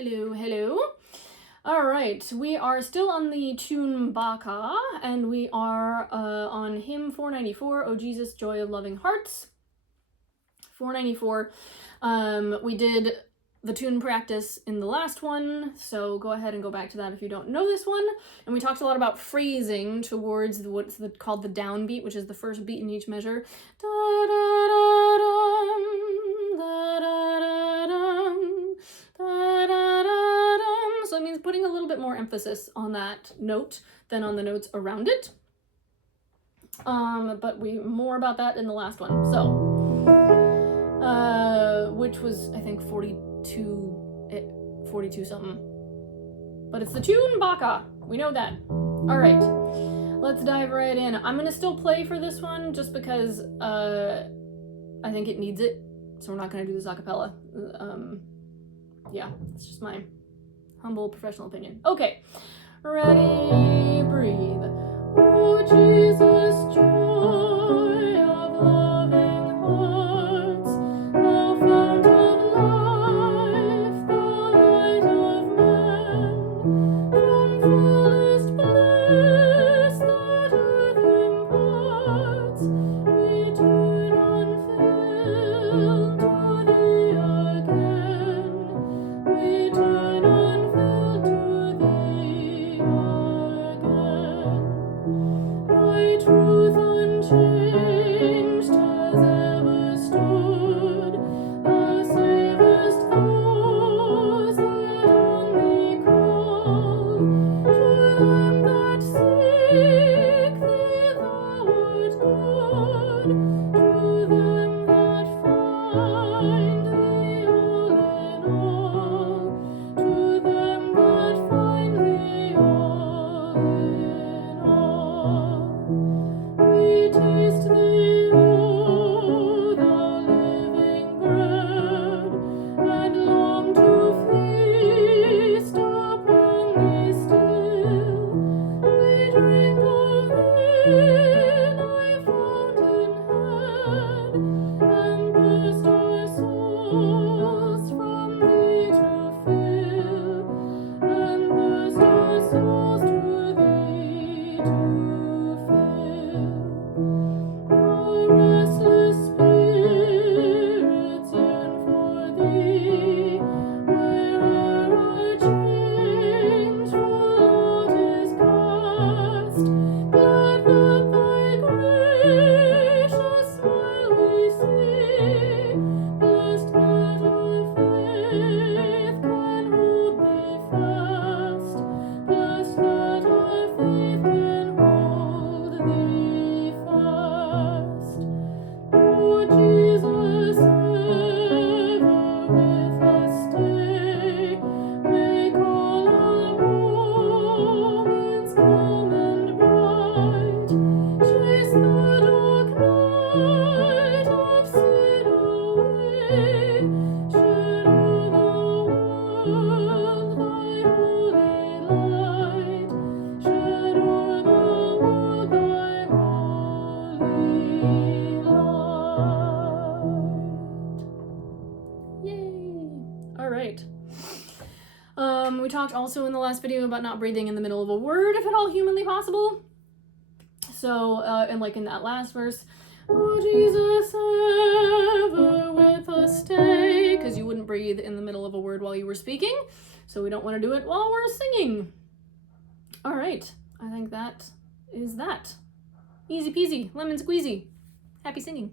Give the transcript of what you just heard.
Hello, hello. All right, we are still on the tune Baka, and we are on hymn 494, O Jesus, Joy of Loving Hearts. 494. We did the tune practice in the last one, so go ahead and go back to that if you don't know this one. And we talked a lot about phrasing towards what's called the downbeat, which is the first beat in each measure. So it means putting a little bit more emphasis on that note than on the notes around it. But more about that in the last one. So, which was, I think, 42 something. But it's the tune Baka. We know that. All right, let's dive right in. I'm gonna still play for this one just because I think it needs it. So we're not gonna do this a cappella. Yeah, it's just my humble professional opinion. Okay, ready, breathe. Oh, Jesus, joy of loving hearts, thou fount of life, the light of man, from fullest bliss that earth imparts, we turn unfilled to thee again, we turn unfilled to thee again. Thy truth unchanged has ever stood, thou savest those that on thee call. To them that seek thee thou art good, to them that find thee all in all, to them that find thee all in all. We taste thee, O thou living bread, and long to feast upon thee still. We drink of thee, thy fountainhead, and thirst our souls from thee to fill, and thirst our souls to thee to fill. Our restless spirits yearn for thee, where'er our changeful lot is cast. Glad that thy gracious smile we see, blessed that our faith can hold thee fast, blessed that our faith can hold thee fast. O Jesus, ever with us stay, make all our moments calm and bright, chase the dark night of sin away, shed o'er the world thy holy light, shed o'er the world thy holy light. Yay! All right. We talked also in the last video about not breathing in the middle of a word, if at all humanly possible. So, and like in that last verse, oh Jesus, ever with us stay, because you wouldn't breathe in the middle of a word while you were speaking, so we don't want to do it while we're singing. All right, I think that is that. Easy peasy, lemon squeezy. Happy singing.